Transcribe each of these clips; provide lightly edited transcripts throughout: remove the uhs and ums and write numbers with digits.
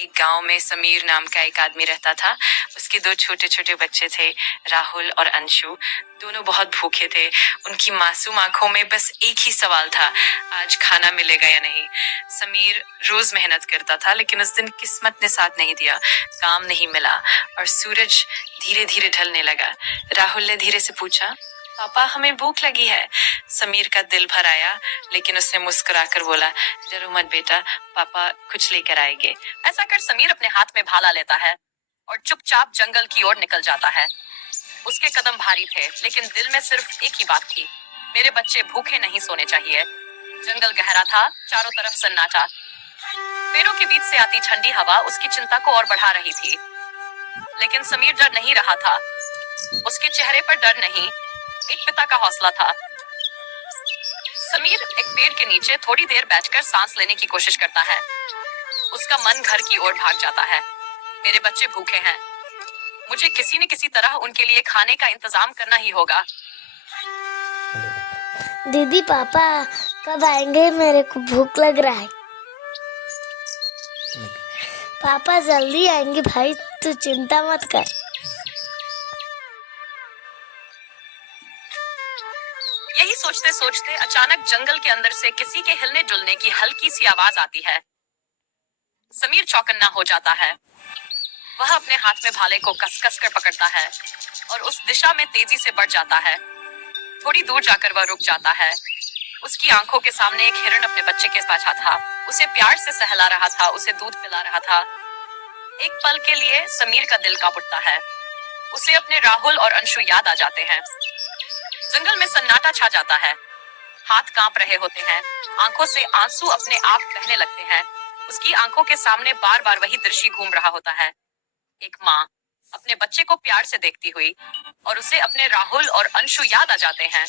एक गांव में समीर नाम का एक आदमी रहता था। उसके दो छोटे छोटे बच्चे थे, राहुल और अंशु। दोनों बहुत भूखे थे। उनकी मासूम आंखों में बस एक ही सवाल था, आज खाना मिलेगा या नहीं। समीर रोज मेहनत करता था, लेकिन उस दिन किस्मत ने साथ नहीं दिया। काम नहीं मिला और सूरज धीरे धीरे ढलने लगा। राहुल ने धीरे से पूछा, पापा हमें भूख लगी है। समीर का दिल भर आया, लेकिन उसने मुस्कुराकर बोला, डरो मत बेटा, पापा कुछ लेकर आएंगे। ऐसा कर समीर अपने हाथ में भाला लेता है और चुपचाप जंगल की ओर निकल जाता है। उसके कदम भारी थे, लेकिन दिल में सिर्फ एक ही बात थी, मेरे बच्चे भूखे नहीं सोने चाहिए। जंगल गहरा था, चारों तरफ सन्नाटा। पेड़ों के बीच से आती ठंडी हवा उसकी चिंता को और बढ़ा रही थी। लेकिन समीर डर नहीं रहा था। उसके चेहरे पर डर नहीं, एक पिता का हौसला था। समीर एक पेड़ के नीचे थोड़ी देर बैठकर सांस लेने की कोशिश करता है। उसका मन घर की ओर भाग जाता है। मेरे बच्चे भूखे हैं, मुझे किसी न किसी तरह उनके लिए खाने का इंतजाम करना ही होगा। दीदी पापा कब आएंगे, मेरे को भूख लग रहा है। पापा जल्दी आएंगे भाई, तू चिंता मत कर। यही सोचते सोचते अचानक जंगल के अंदर से किसी के हिलने डुलने की हल्की सी आवाज आती है। समीर चौकन्ना हो जाता है। वह अपने हाथ में भाले को कस-कस कर पकड़ता है और उस दिशा में तेजी से बढ़ जाता है। थोड़ी दूर जाकर वह रुक जाता है। उसकी आंखों के सामने एक हिरण अपने बच्चे के बैठा था। उसे प्यार से सहला रहा था, उसे दूध पिला रहा था। एक पल के लिए समीर का दिल कांप उठता है। उसे अपने राहुल और अंशु याद आ जाते हैं। जंगल में सन्नाटा छा जाता है। हाथ कांप रहे होते हैं, आंखों से आंसू अपने आप बहने लगते हैं। उसकी आंखों के सामने बार बार वही दृश्य घूम रहा होता है। एक माँ अपने बच्चे को प्यार से देखती हुई, और उसे अपने राहुल और अंशु याद आ जाते हैं।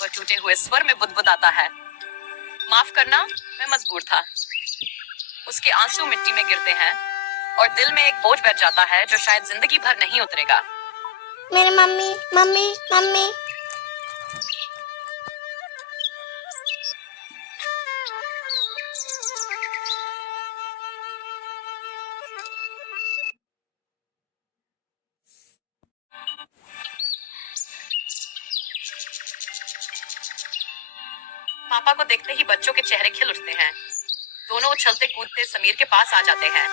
वह टूटे हुए स्वर में बुदबुदाता है, माफ करना, मैं मजबूर था। उसके आंसू मिट्टी में गिरते हैं और दिल में एक बोझ बैठ जाता है जो शायद जिंदगी भर नहीं उतरेगा। मेरी मम्मी मम्मी मम्मी। पापा को देखते ही बच्चों के चेहरे खिल उठते हैं। दोनों उछलते कूदते समीर के पास आ जाते हैं,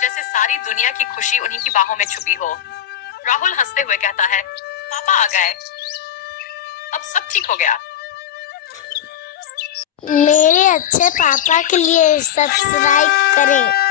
जैसे सारी दुनिया की खुशी उन्हीं की बाहों में छुपी हो। राहुल हंसते हुए कहता है, पापा आ गए, अब सब ठीक हो गया। मेरे अच्छे पापा के लिए सब्सक्राइब करें।